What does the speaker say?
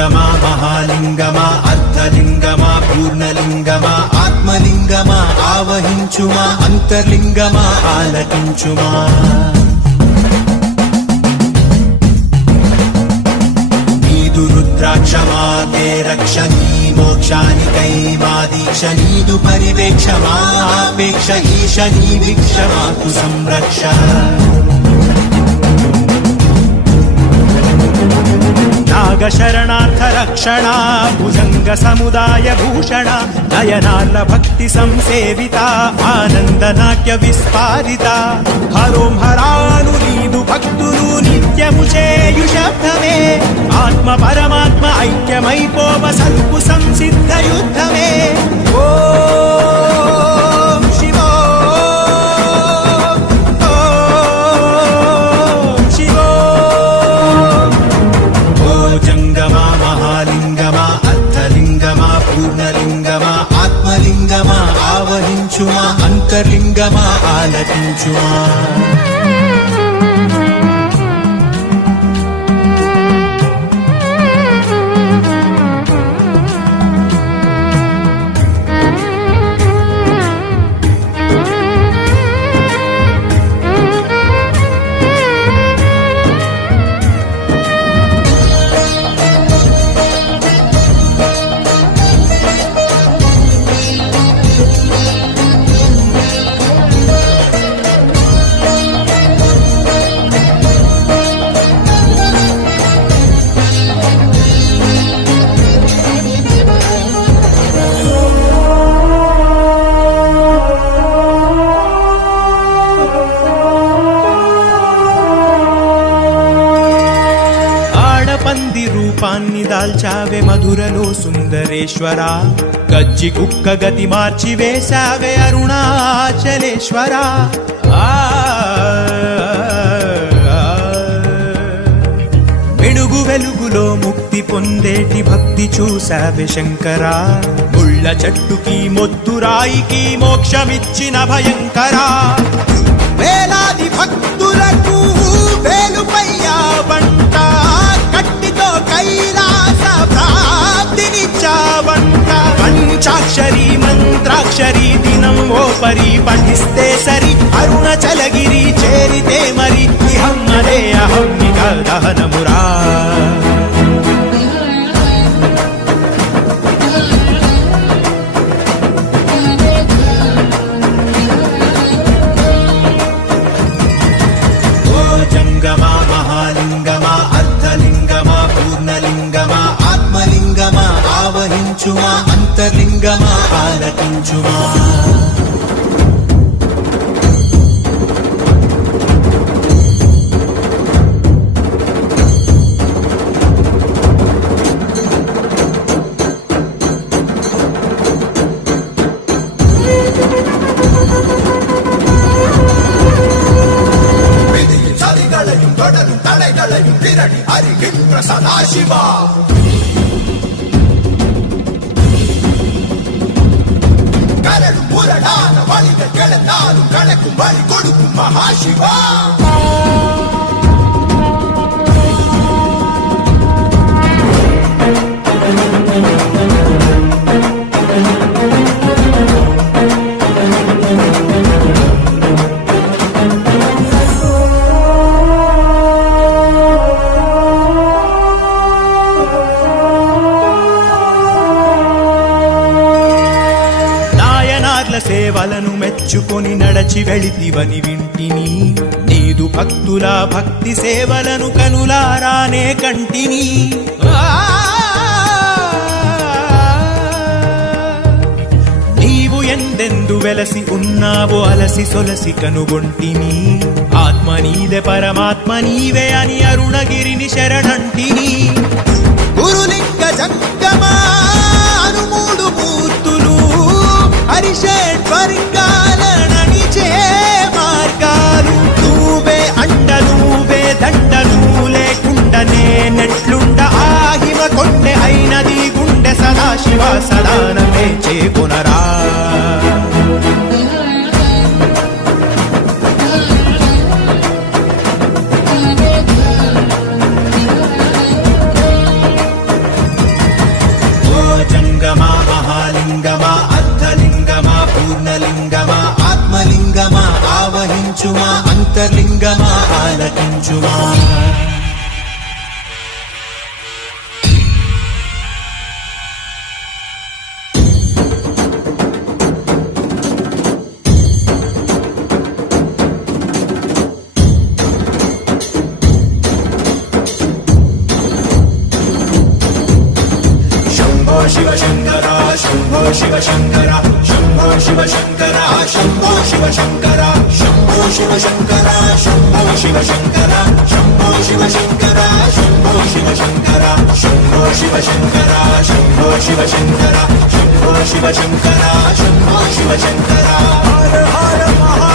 జంగమా మహాలింగమా అర్ధలింగమా పూర్ణలింగమా ఆత్మలింగమా ఆవహించుమా అంతర్లింగమా ఆలకించుమా నీదు రుద్రాక్షమాతే రక్ష నీ మోక్షానికై మా దీక్ష నీదు పరివేక్ష మా ఆపేక్ష ఈశ నీ వీక్ష మాకు సంరక్ష నాగ శరణార్థ రక్షణ భుజంగ సముదాయ భూషణ నయనార్ల భక్తి సంసేవిత ఆనంద నాట్య విస్పారిత హరోం హరాను నీదు భక్తులు నిత్యము చేయు శబ్దమే ఆత్మ పరమాత్మ ఐక్యమైపోవ సల్పు సంసిద్ధ యుద్ధమే ఓం శివో జంగమా మహాలింగమా అర్ధలింగమా పూర్ణలింగమా ఆత్మలింగమా ఆవహించుమా అంతర్లింగమా ఆలకించుమా పంది రూపాన్ని దాల్చావే మధురలో సుందరేశ్వర గజ్జి కుక్క గతి మార్చి వేశావే అరుణాచలేశ్వర వెలుగు వెలుగులో ముక్తి పొందేటి భక్తి చూశావే శంకర ముళ్ళ చెట్టుకి మొద్దురాయికి మోక్షమిచ్చిన భయంకర వేలాది భక్తులకు వేలుపయ్యా వంట కట్టితో కైలాస ప్రాప్తినిచ్చావంట పంచాక్షరి మంత్రాక్షరి దినం ఓ పరి పఠిస్తే సరి అరుణాచలగిరి చేరితే మరి ఇహం అదే అహం ఇక దహనమురా జంగమా మహాలింగమా అర్ధలింగమా పూర్ణలింగమా ఆత్మలింగమా ఆవహించుమా అంతర్లింగమా ఆలకించుమా சதாசிவா கரடு முரடான வழிகள் கிடந்தாலும் கணக்கும் வழி கொடுக்கும் மகாசிவா సేవలను మెచ్చుకొని నడచి వెళితివని వింటిని నీదు భక్తుల భక్తి సేవలను కనులారానే కంటిని నీవు ఎందెందు వెలసి ఉన్నావో అలసి సొలసి కనుగొంటిని ఆత్మ నీదే పరమాత్మ నీవే అని అరుణగిరిని శరణంటిని గురులింగ జంగమా అనుమూడు మూర్తులు హరిషేశ్వరింగాల నడిచే మార్గాలు నువ్వే అండ నువ్వే దండ నువ్వు లేకుండా నేనెట్లుండ ఆహిమ కొండె అయినది గుండె సదాశివ సదానమే చేకొనరా జ్యోతిర్లింగమా ఆలకించుమా. శివ శంకర శంభో శివ శంకర శంభో శివ శంకర శంభో శివ శంకర శంభో శివ శంకర శంభో శివ శంకర శంభో శివ శంకర శంభో శివ శంకర శంభో శివ శంకర శంభో శివ శంకర శంభో శివ శంకర శంభో శివ శంకర హర హర మహా